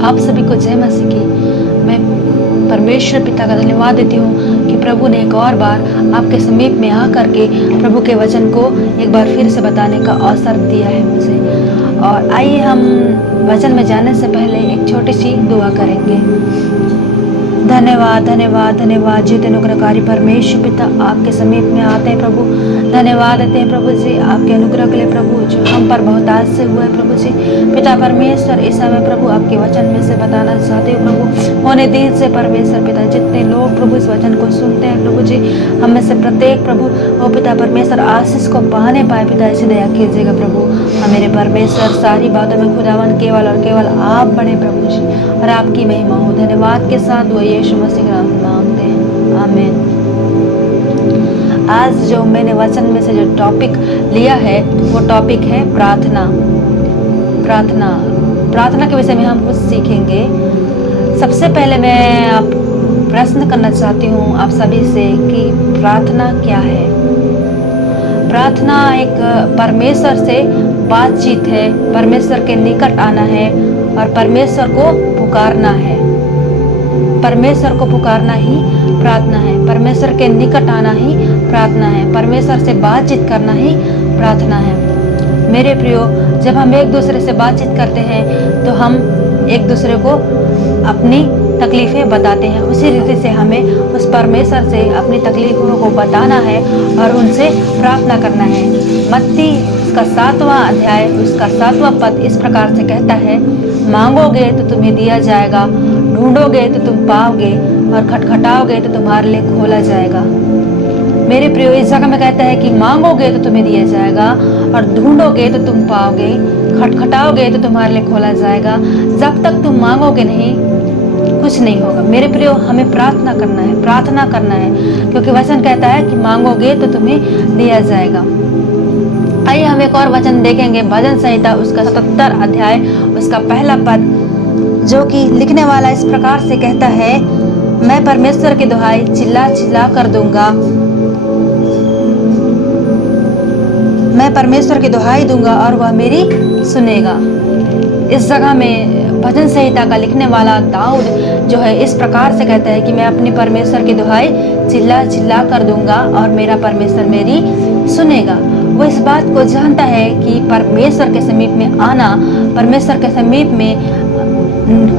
आप सभी को जय मसीह की। मैं परमेश्वर पिता का धन्यवाद देती हूँ कि प्रभु ने एक और बार आपके समीप में आकर के प्रभु के वचन को एक बार फिर से बताने का अवसर दिया है मुझे। और आइए हम वचन में जाने से पहले एक छोटी सी दुआ करेंगे। धन्यवाद धन्यवाद धन्यवाद जीते अनुग्रहकारी परमेश्वर पिता, आपके समीप में आते हैं प्रभु। धन्यवाद देते हैं प्रभु जी आपके अनुग्रह के लिए प्रभु, जो हम पर बहुत आज से हुआ है प्रभु जी। पिता परमेश्वर इस समय प्रभु आपके वचन में से बताना चाहते हो प्रभु। होने दिन से परमेश्वर पिता जितने लोग प्रभु इस वचन को सुनते हैं प्रभु जी, हम में से प्रत्येक प्रभु ओ पिता परमेश्वर आशीष को पाने पाए पिता, ऐसी दया कीजिएगा प्रभु। मेरे परमेश्वर सारी बातों में खुदावन केवल और केवल आप बने प्रभु जी, और आपकी महिमा हो। धन्यवाद के साथ वो यीशु मसीह के नाम से मांगते हैं, आमीन। आज जो मैंने वचन में से जो टॉपिक लिया है वो टॉपिक है प्रार्थना। प्रार्थना प्रार्थना के विषय में हम कुछ सीखेंगे। सबसे पहले मैं आप प्रश्न करना चाहती हूँ आप सभी से कि प्रार्थना क्या है। प्रार्थना एक परमेश्वर से बातचीत है, परमेश्वर के निकट आना है और परमेश्वर को पुकारना है। परमेश्वर को पुकारना ही प्रार्थना है, परमेश्वर के निकट आना ही प्रार्थना है, परमेश्वर से बातचीत करना ही प्रार्थना है। मेरे प्रियो, जब हम एक दूसरे से बातचीत करते हैं तो हम एक दूसरे को अपनी तकलीफ़ें बताते हैं। उसी रीति से हमें उस परमेश्वर से अपनी तकलीफ़ों को बताना है और उनसे प्रार्थना करना है। मत्ती उसका 7वां अध्याय उसका 7वां पद इस प्रकार से कहता है, मांगोगे तो तुम्हें दिया जाएगा, ढूंढोगे तो तुम पाओगे और खटखटाओगे तो तुम्हारे लिए खोला जाएगा। मेरे प्रियो, इस जगह में कहता है कि मांगोगे तो तुम्हें दिया जाएगा और ढूंढोगे तो तुम पाओगे, खटखटाओगे तो तुम्हारे लिए खोला जाएगा। जब तक तुम मांगोगे नहीं कुछ नहीं होगा। मेरे प्रियो, हमें प्रार्थना करना है, प्रार्थना करना है, क्योंकि वचन कहता है कि मांगोगे तो तुम्हें दिया जाएगा। आइए हम एक और वचन देखेंगे, भजन संहिता उसका 77 अध्याय उसका पहला पद, जो कि लिखने वाला इस प्रकार से कहता है, मैं परमेश्वर की दुहाई चिल्ला चिल्ला कर दूंगा, मैं परमेश्वर की दुहाई दूंगा और वह मेरी सुनेगा। इस जगह में भजन संहिता का लिखने वाला दाऊद जो है इस प्रकार से कहता है कि मैं अपनी परमेश्वर की दुहाई चिल्ला चिल्ला कर दूंगा और मेरा परमेश्वर मेरी सुनेगा। वो इस बात को जानता है कि परमेश्वर के समीप में आना, परमेश्वर के समीप में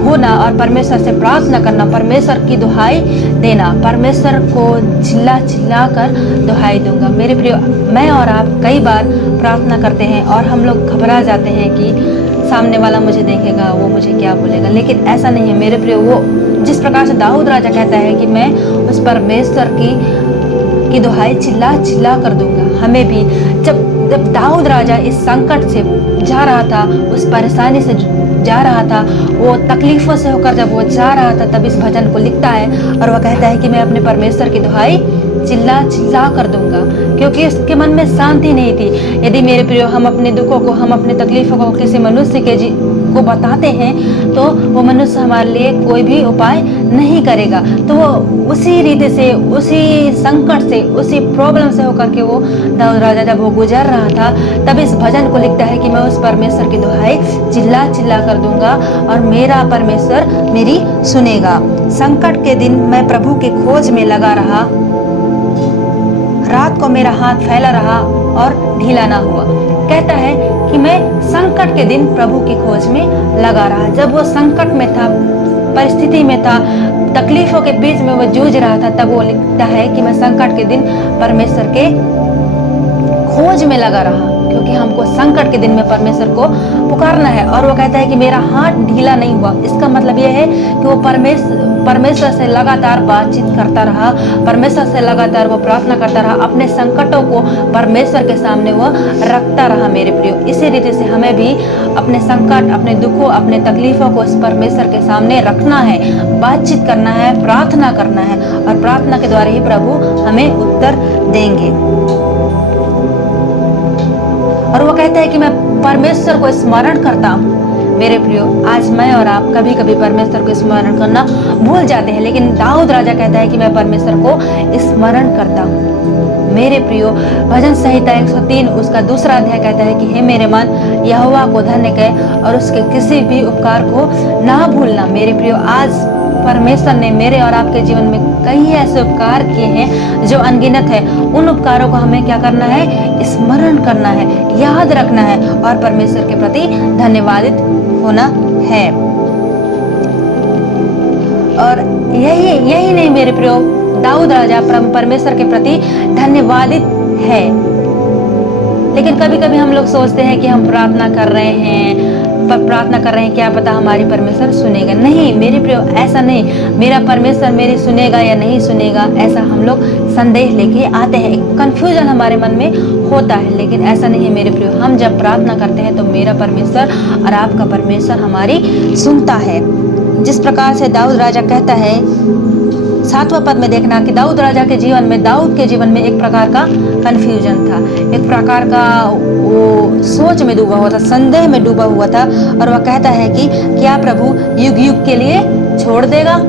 होना और परमेश्वर से प्रार्थना करना, परमेश्वर की दुहाई देना, परमेश्वर को चिल्ला चिल्ला कर दुहाई दूंगा। मेरे प्रियो, मैं और आप कई बार प्रार्थना करते हैं और हम लोग घबरा जाते हैं कि सामने वाला मुझे देखेगा, वो मुझे क्या बोलेगा, लेकिन ऐसा नहीं है मेरे प्रियो। वो जिस प्रकार से दाऊद राजा कहता है कि मैं उस परमेश्वर की दुहाई चिल्ला चिल्ला कर दूंगा। हमें भी जब दाऊद राजा इस संकट से जा रहा था, उस परेशानी से जा रहा था, वो तकलीफों से होकर जब वो जा रहा था, तब इस भजन को लिखता है और वह कहता है कि मैं अपने परमेश्वर की दुहाई चिल्ला चिल्ला कर दूंगा, क्योंकि उसके मन में शांति नहीं थी। यदि मेरे प्रियो हम अपने दुखों को, हम अपने तकलीफों को किसी मनुष्य को बताते हैं तो वो मनुष्य हमारे लिए कोई भी उपाय नहीं करेगा। तो वो उसी रीति से, उसी संकट से, उसी प्रॉब्लम से होकर के वो दाऊद राजा जब वो गुजर रहा था, तब इस भजन को लिखता है कि मैं उस परमेश्वर की दुहाई चिल्ला चिल्ला कर दूंगा और मेरा परमेश्वर मेरी सुनेगा। संकट के दिन मैं प्रभु की खोज में लगा रहा, रात को मेरा हाथ फैला रहा और ढीला ना हुआ। कहता है कि मैं संकट के दिन प्रभु की खोज में लगा रहा। जब वो संकट में था, परिस्थिति में था, तकलीफों के बीच में वो जूझ रहा था, तब वो लिखता है कि मैं संकट के दिन परमेश्वर के खोज में लगा रहा, क्योंकि हमको संकट के दिन में परमेश्वर को पुकारना है। और वो कहता है कि मेरा हाथ ढीला नहीं हुआ। इसका मतलब यह है कि वो परमेश्वर से लगातार बातचीत करता रहा, परमेश्वर से लगातार वो प्रार्थना करता रहा, अपने संकटों को परमेश्वर के सामने वो रखता रहा। मेरे प्रियो, इसी रीति से हमें भी अपने संकट, अपने दुखों, अपने तकलीफों को इस परमेश्वर के सामने रखना है, बातचीत करना है, प्रार्थना करना है, और प्रार्थना के द्वारा ही प्रभु हमें उत्तर देंगे। और वो कहता है कि मैं परमेश्वर को स्मरण करता हूँ। मेरे प्रियो, आज मैं और आप कभी कभी परमेश्वर को स्मरण करना भूल जाते हैं, लेकिन दाऊद राजा कहता है कि मैं परमेश्वर को स्मरण करता हूँ। मेरे प्रियो, भजन संहिता 103 उसका 2 अध्याय कहता है कि हे मेरे मन, यहोवा को धन्य कह और उसके किसी भी उपकार को ना भूलना। मेरे प्रियो, आज परमेश्वर ने मेरे और आपके जीवन में कई ऐसे उपकार किए हैं जो अनगिनत है। उन उपकारों को हमें क्या करना है? स्मरण करना है, याद रखना है और परमेश्वर के प्रति धन्यवादित होना है। और यही नहीं मेरे प्रियो, दाऊद राजा परमेश्वर के प्रति धन्यवादित है। लेकिन कभी कभी हम लोग सोचते हैं कि हम प्रार्थना कर रहे हैं, क्या पता हमारी परमेश्वर सुनेगा। नहीं मेरे प्रियो, ऐसा नहीं। मेरा परमेश्वर मेरी सुनेगा या नहीं सुनेगा, ऐसा हम लोग संदेह लेके आते हैं, एक कंफ्यूजन हमारे मन में होता है। लेकिन ऐसा नहीं है मेरे प्रियो, हम जब प्रार्थना करते हैं तो मेरा परमेश्वर और आपका परमेश्वर हमारी सुनता है। जिस प्रकार से दाऊद राजा कहता है, 7वां पद में देखना कि दाऊद राजा के जीवन में, दाऊद के जीवन में एक प्रकार का कंफ्यूजन था, एक प्रकार का वो सोच में डूबा हुआ था, संदेह में डूबा हुआ था। और वह कहता है कि क्या प्रभु युग युग के लिए छोड़ देगा?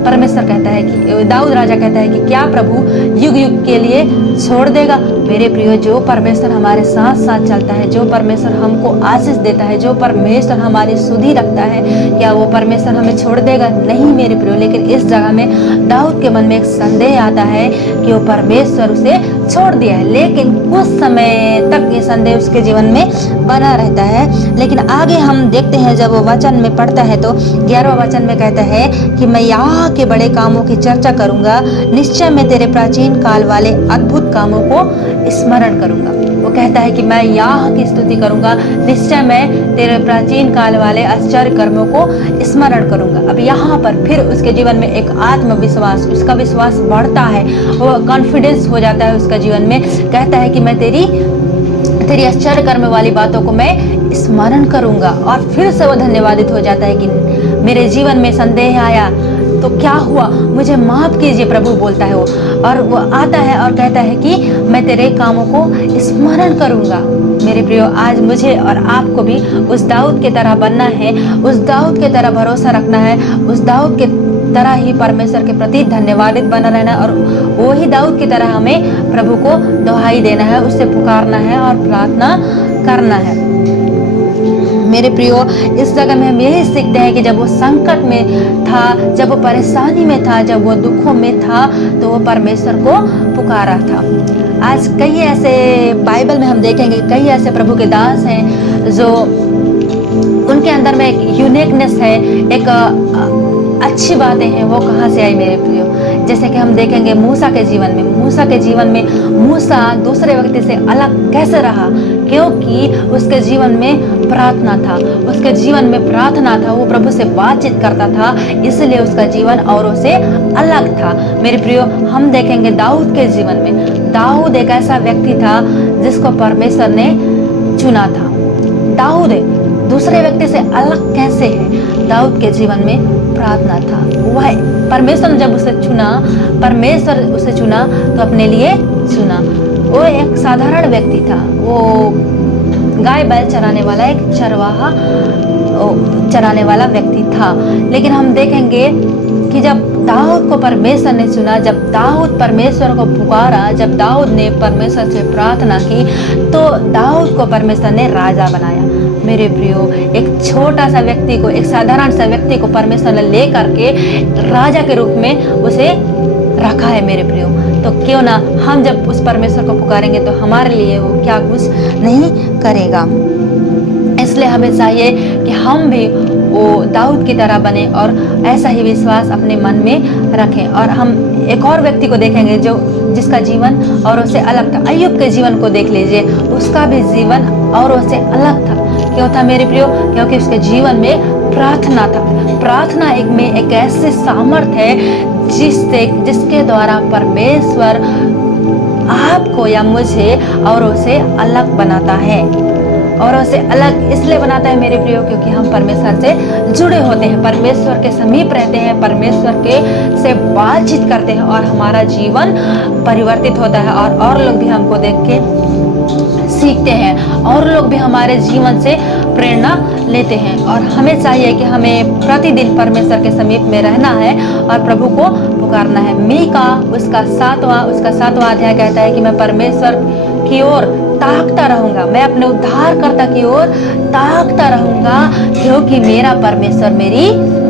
परमेश्वर कहता है कि, दाऊद राजा कहता है कि क्या प्रभु युग युग के लिए छोड़ देगा? मेरे प्रियो, जो परमेश्वर हमारे साथ साथ चलता है, जो परमेश्वर हमको आशीष देता है, जो परमेश्वर हमारी सुधि रखता है, क्या वो परमेश्वर हमें छोड़ देगा? नहीं मेरे प्रियो। लेकिन इस जगह में दाऊद के मन में एक संदेह आता है कि वो परमेश्वर उसे छोड़ दिया है। लेकिन कुछ समय तक ये संदेह उसके जीवन में बना रहता है। लेकिन आगे हम देखते हैं, जब वो वचन में पढ़ता है तो 11वां वचन में कहता है कि मैं यहाँ के बड़े कामों की चर्चा करूंगा, निश्चय मैं तेरे प्राचीन काल वाले अद्भुत कामों को स्मरण करूंगा। वो कहता है कि मैं यहाँ की स्तुति करूंगा, निश्चय मैं तेरे प्राचीन काल वाले आश्चर्य कर्मों को स्मरण करूंगा। अब यहाँ पर फिर उसके जीवन में एक आत्मविश्वास, उसका विश्वास बढ़ता है, वो कॉन्फिडेंस हो जाता है उसका जीवन में। कहता है कि मैं तेरी आश्चर्य कर्म वाली बातों को मैं स्मरण करूंगा। और फिर से वो धन्यवादित हो जाता है कि मेरे जीवन में संदेह आया तो क्या हुआ, मुझे माफ कीजिए प्रभु, बोलता है वो। और वो आता है और कहता है कि मैं तेरे कामों को स्मरण करूंगा। मेरे प्रियो, आज मुझे और आपको भी उस दाऊद के तरह बनना है, उस दाऊद के तरह भरोसा रखना है, उस दाऊद के तरह ही परमेश्वर के प्रति धन्यवादित बना रहना है। और वो ही दाऊद की तरह हमें प्रभु को दुहाई देना है, उससे पुकारना है और प्रार्थना करना है। मेरे प्रियो, इस जगह में हम यही सीखते हैं कि जब वो संकट में था, जब वो परेशानी में था, जब वो दुखों में था, तो वो परमेश्वर को पुकारा था। आज कई ऐसे बाइबल में हम देखेंगे, कई ऐसे प्रभु के दास हैं जो उनके अंदर में एक यूनिकनेस है, एक अच्छी बातें हैं। वो कहाँ से आई मेरे प्रियो? जैसे कि हम देखेंगे मूसा के जीवन में मूसा दूसरे व्यक्ति से अलग कैसे रहा? क्योंकि उसके जीवन में प्रार्थना था, उसके जीवन में प्रार्थना था, वो प्रभु से बातचीत करता था, इसलिए उसका जीवन औरों से अलग था। मेरे प्रियो, हम देखेंगे दाऊद के जीवन में, दाऊद एक ऐसा व्यक्ति था जिसको परमेश्वर ने चुना था। दाऊद दूसरे व्यक्ति से अलग कैसे है? दाऊद के जीवन में प्रार्थना था। वह परमेश्वर ने जब उसे चुना तो अपने लिए चुना। वो एक साधारण व्यक्ति था, वो गाय बैल चराने वाला एक चराने वाला व्यक्ति था। लेकिन हम देखेंगे कि जब दाऊद को परमेश्वर ने चुना, जब दाऊद परमेश्वर को पुकारा, जब दाऊद ने परमेश्वर से प्रार्थना की, तो दाऊद को परमेश्वर ने राजा बनाया। मेरे प्रियो, एक छोटा सा व्यक्ति को, एक साधारण सा व्यक्ति को परमेश्वर ने ले करके राजा के रूप में उसे रखा है। मेरे प्रियो, तो क्यों ना हम जब उस परमेश्वर को पुकारेंगे तो हमारे लिए वो क्या कुछ नहीं करेगा। इसलिए हमें चाहिए कि हम भी वो दाऊद की तरह बने और ऐसा ही विश्वास अपने मन में रखें। और हम एक और व्यक्ति को देखेंगे जिसका जीवन औरों से अलग था। अय्यूब के जीवन को देख लीजिए, उसका भी जीवन औरों से अलग था। क्यों था मेरे प्रियो? क्योंकि उसके जीवन में प्रार्थना था। प्रार्थना एक ऐसी सामर्थ है जिसके द्वारा परमेश्वर आपको या मुझे औरों से अलग बनाता है। औरों से अलग इसलिए बनाता है मेरे प्रियो, क्योंकि हम परमेश्वर से जुड़े होते हैं, परमेश्वर के समीप रहते हैं, परमेश्वर के से बातचीत करते हैं और हमारा जीवन परिवर्तित होता है। और लोग भी हमको देख के सीखते हैं, और लोग भी हमारे जीवन से प्रेरणा लेते हैं। और हमें चाहिए कि हमें प्रतिदिन परमेश्वर के समीप में रहना है और प्रभु को पुकारना है। मीका उसका सातवां अध्याय कहता है कि मैं परमेश्वर की ओर ताकता रहूंगा, मैं अपने उद्धारकर्ता की ओर ताकता रहूंगा, क्योंकि मेरा परमेश्वर मेरी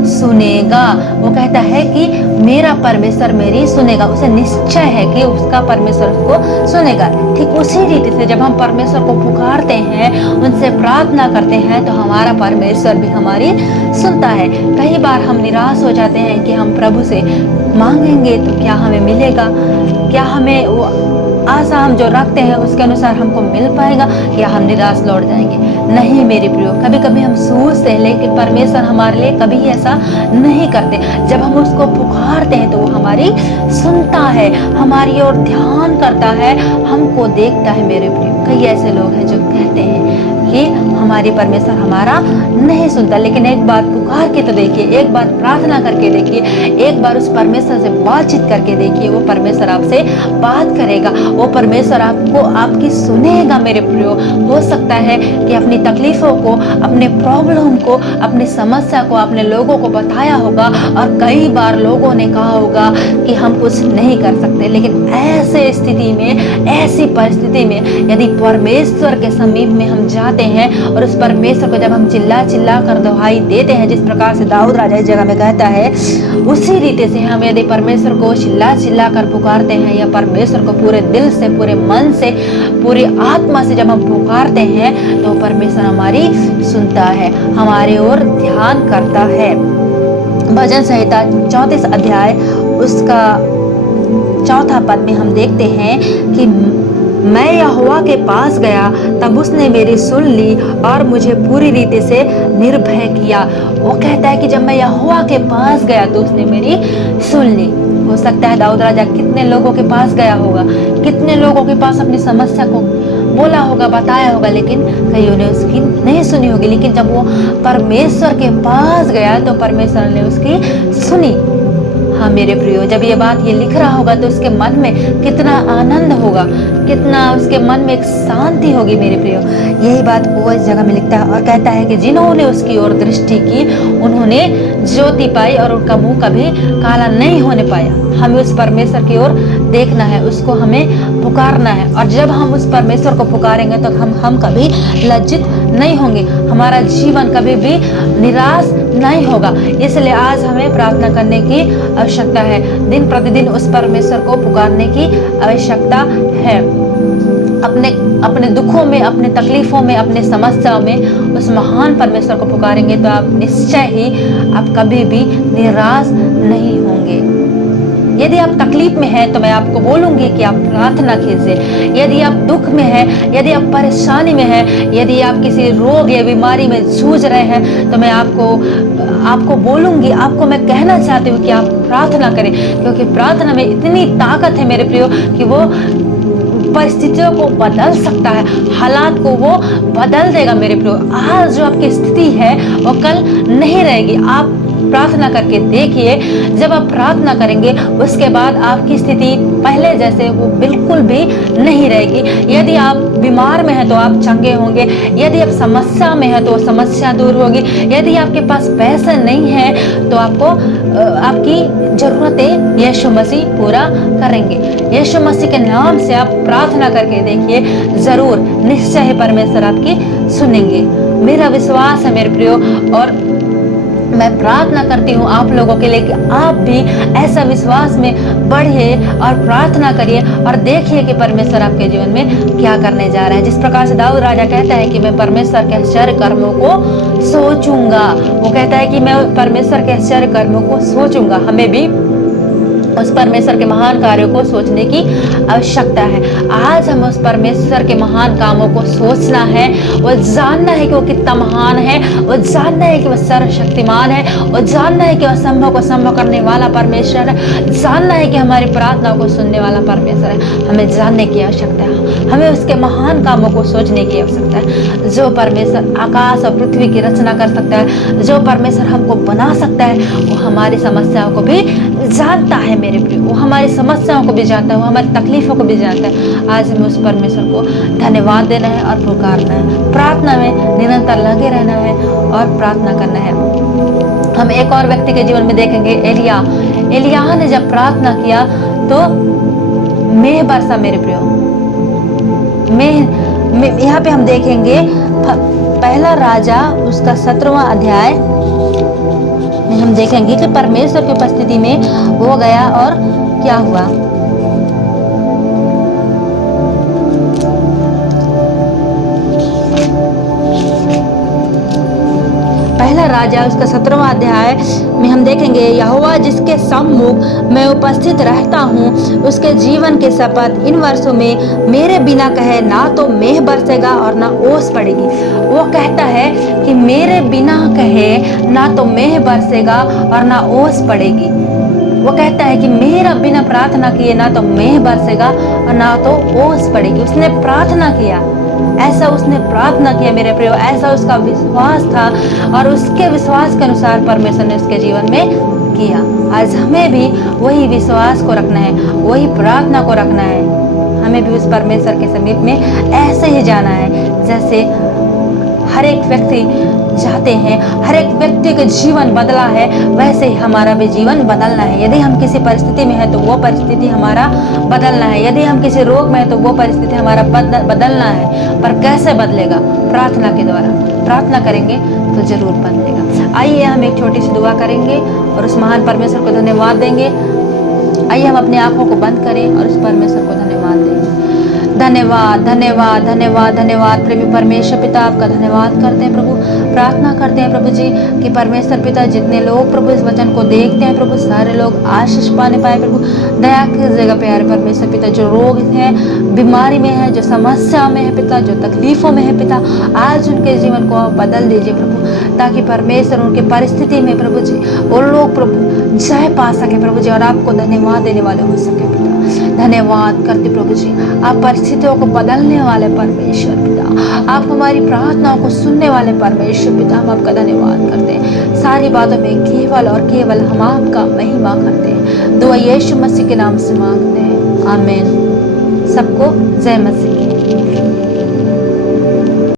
सुनेगा। वो कहता है कि मेरा परमेश्वर मेरी सुनेगा, उसे निश्चय है कि उसका परमेश्वर उसको सुनेगा। ठीक उसी रीति से जब हम परमेश्वर को पुकारते हैं, उनसे प्रार्थना करते हैं, तो हमारा परमेश्वर भी हमारी सुनता है। कई बार हम निराश हो जाते हैं कि हम प्रभु से मांगेंगे तो क्या हमें मिलेगा, क्या हमें वो आशा हम जो रखते हैं उसके अनुसार हमको मिल पाएगा, या हम निराश लौट जाएंगे। नहीं मेरे प्रियो, कभी कभी हम सोचते हैं, लेकिन परमेश्वर हमारे लिए कभी ऐसा नहीं करते। जब हम उसको पुकारते हैं तो वो हमारी सुनता है, हमारी ओर ध्यान करता है, हमको देखता है। मेरे प्रियो, कई ऐसे लोग हैं जो कहते हैं कि हमारी परमेश्वर हमारा नहीं सुनता, लेकिन एक बार पुकार के तो देखिए, एक बार प्रार्थना करके देखिए, एक बार उस परमेश्वर से बातचीत करके देखिए, वो परमेश्वर आपसे बात करेगा, वो परमेश्वर आपको आपकी सुनेगा। मेरे प्रियो, हो सकता है कि अपनी तकलीफों को, अपने प्रॉब्लम को, अपनी समस्या को अपने लोगों को बताया होगा, और कई बार लोगों ने कहा होगा कि हम कुछ नहीं कर सकते, लेकिन ऐसे स्थिति में, ऐसी परिस्थिति में यदि परमेश्वर के समीप में हम जाते हैं और उस परमेश्वर को जब हम चिल्ला चिल्ला कर दुहाई देते हैं, जिस प्रकार से दाऊद राजा इस जगह में कहता है, उसी रीति से हम यदि परमेश्वर को चिल्ला चिल्ला कर पुकारते हैं, या परमेश्वर को पूरे दिल से, पूरे मन से, पूरी आत्मा से जब हम पुकारते हैं, तो परमेश्वर हमारी सुनता है, हमारे ओर ध्यान करता है। भजन संहिता 34 अध्याय उसका 4 पद में हम देखते हैं कि मैं यहोवा के पास गया, तब उसने मेरी सुन ली और मुझे पूरी रीति से निर्भय किया। वो कहता है कि जब मैं यहोवा के पास गया तो उसने मेरी सुन ली। हो सकता है दाऊद राजा कितने लोगों के पास गया होगा, कितने लोगों के पास अपनी समस्या को बोला होगा, बताया होगा, लेकिन कईयों ने उसकी नहीं सुनी होगी। लेकिन जब वो परमेश्वर के पास गया तो परमेश्वर ने उसकी सुनी। हाँ मेरे प्रियो, जब ये बात ये लिख रहा होगा तो उसके मन में कितना आनंद होगा, कितना उसके मन में एक शांति होगी। मेरे प्रियो, यही बात वो इस जगह में लिखता है और कहता है कि जिन्होंने उसकी ओर दृष्टि की उन्होंने ज्योति पाई और उनका मुंह कभी काला नहीं होने पाया। हमें उस परमेश्वर की ओर देखना है, उसको हमें पुकारना है, और जब हम उस परमेश्वर को पुकारेंगे तो हम कभी लज्जित नहीं होंगे, हमारा जीवन कभी भी निराश नहीं होगा। इसलिए आज हमें प्रार्थना करने की आवश्यकता है, दिन प्रतिदिन उस परमेश्वर को पुकारने की आवश्यकता है। अपने दुखों में, अपने तकलीफों में, अपने समस्याओं में उस महान परमेश्वर को पुकारेंगे तो आप निश्चय ही आप कभी भी निराश नहीं होंगे। यदि आप तकलीफ में हैं तो मैं आपको बोलूंगी कि आप प्रार्थना कीजिए। यदि आप दुख में हैं, यदि आप परेशानी में हैं, यदि आप किसी रोग या बीमारी में जूझ रहे हैं, तो मैं आपको बोलूंगी, आपको मैं कहना चाहती हूँ कि आप प्रार्थना करें, क्योंकि प्रार्थना में इतनी ताकत है मेरे प्रियो कि वो परिस्थितियों को बदल सकता है, हालात को वो बदल देगा। मेरे प्रियो, आज जो आपकी स्थिति है वो कल नहीं रहेगी। आप प्रार्थना करके देखिए, जब आप प्रार्थना करेंगे उसके बाद आपकी स्थिति पहले जैसे वो बिल्कुल भी नहीं रहेगी। यदि आप बीमार में हैं तो आप चंगे होंगे, यदि आप समस्या में हैं तो समस्या दूर होगी, यदि आपके पास पैसे नहीं है तो आपको आपकी ज़रूरतें यीशु मसीह पूरा करेंगे। यीशु मसीह के नाम से आप प्रार्थना करके देखिए, ज़रूर निश्चय ही परमेश्वर आपकी सुनेंगे। मेरा विश्वास है मेरे प्रियो, और मैं प्रार्थना करती हूँ आप लोगों के लिए कि आप भी ऐसा विश्वास में बढ़िए और प्रार्थना करिए और देखिए कि परमेश्वर आपके जीवन में क्या करने जा रहा है। जिस प्रकार से दाऊद राजा कहता है कि मैं परमेश्वर के आश्चर्य कर्मों को सोचूंगा, वो कहता है कि मैं परमेश्वर के आश्चर्य कर्मों को सोचूंगा। हमें भी उस परमेश्वर के महान कार्यों को सोचने की आवश्यकता है। आज हमें उस परमेश्वर के महान कामों को सोचना है, वो जानना है कि वो कितना महान है, वो जानना है कि वो सर्वशक्तिमान है, वो जानना है कि वह संभव को संभव करने वाला परमेश्वर है, जानना है कि हमारी प्रार्थनाओं को सुनने वाला परमेश्वर है। हमें जानने की आवश्यकता है, हमें उसके महान कामों को सोचने की आवश्यकता है। जो परमेश्वर आकाश और पृथ्वी की रचना कर सकता है, जो परमेश्वर हमको बना सकता है, वो हमारी समस्याओं को भी जानता है मेरे प्रिय, वो हमारी समस्याओं को भी जानता है, वो हमारी तकलीफों को भी जानता है। आज हमें उस परमेश्वर को धन्यवाद देना है और पुकारना है, प्रार्थना में निरंतर लगे रहना है और प्रार्थना करना है। हम एक और व्यक्ति के जीवन में देखेंगे, एलिय्याह ने जब प्रार्थना किया तो मेघ बरसा मेरे प्रियो। यहाँ पे हम देखेंगे पहला राजा उसका 17वां अध्याय में हम देखेंगे कि परमेश्वर की उपस्थिति में वो गया और क्या हुआ। पहला राजा उसका 17वां अध्याय में हम देखेंगे, यहोवा जिसके सम्मुख मैं उपस्थित रहता हूँ उसके जीवन के शपथ इन वर्षों में मेरे बिना कहे ना तो मेघ बरसेगा और ना ओस पड़ेगी। वो कहता है कि मेरे बिना कहे ना तो मेघ बरसेगा और ना ओस पड़ेगी। वो कहता है कि मेरा बिना प्रार्थना किए ना तो मेघ बरसेगा और ना तो ओस पड़ेगी। उसने प्रार्थना किया, ऐसा उसने प्रार्थना किया मेरे प्रियो, ऐसा उसका विश्वास था और उसके विश्वास के अनुसार परमेश्वर ने उसके जीवन में किया। आज हमें भी वही विश्वास को रखना है, वही प्रार्थना को रखना है। हमें भी उस परमेश्वर के समीप में ऐसे ही जाना है जैसे हर एक व्यक्ति चाहते हैं, हर एक व्यक्ति का जीवन बदला है, वैसे ही हमारा भी जीवन बदलना है। यदि हम किसी परिस्थिति में हैं तो वो परिस्थिति हमारा बदलना है। यदि हम किसी रोग में हैं तो वो परिस्थिति हमारा बदलना है। पर कैसे बदलेगा? प्रार्थना के द्वारा। प्रार्थना करेंगे तो जरूर बदलेगा। आइए हम एक छोटी सी दुआ करेंगे और उस महान परमेश्वर को धन्यवाद देंगे। आइए हम अपनी आंखों को बंद करें और उस परमेश्वर को धन्यवाद दें। धन्यवाद धन्यवाद धन्यवाद धन्यवाद प्रभु परमेश्वर पिता, आपका धन्यवाद करते हैं प्रभु। प्रार्थना करते हैं प्रभु जी कि परमेश्वर पिता जितने लोग प्रभु इस वचन को देखते हैं प्रभु, सारे लोग आशीष पाने पाए प्रभु। दया कीजिएगा प्यारे परमेश्वर पिता, जो रोग हैं, बीमारी में है, जो समस्या में है पिता, जो तकलीफों में है पिता, आज उनके जीवन को आप बदल दीजिए प्रभु, ताकि परमेश्वर उनके परिस्थिति में प्रभु जी वो लोग प्रभु जय पा सके प्रभु जी और आपको धन्यवाद देने वाले हो सके पिता। धन्यवाद करते प्रभु जी, आप परिस्थितियों को बदलने वाले परमेश्वर पिता, आप हमारी प्रार्थनाओं को सुनने वाले परमेश्वर पिता, हम आपका धन्यवाद करते हैं। सारी बातों में केवल और केवल हम आपका महिमा करते हैं। दुआ यीशु मसीह के नाम से मांगते हैं, आमीन। सबको जय मसीह।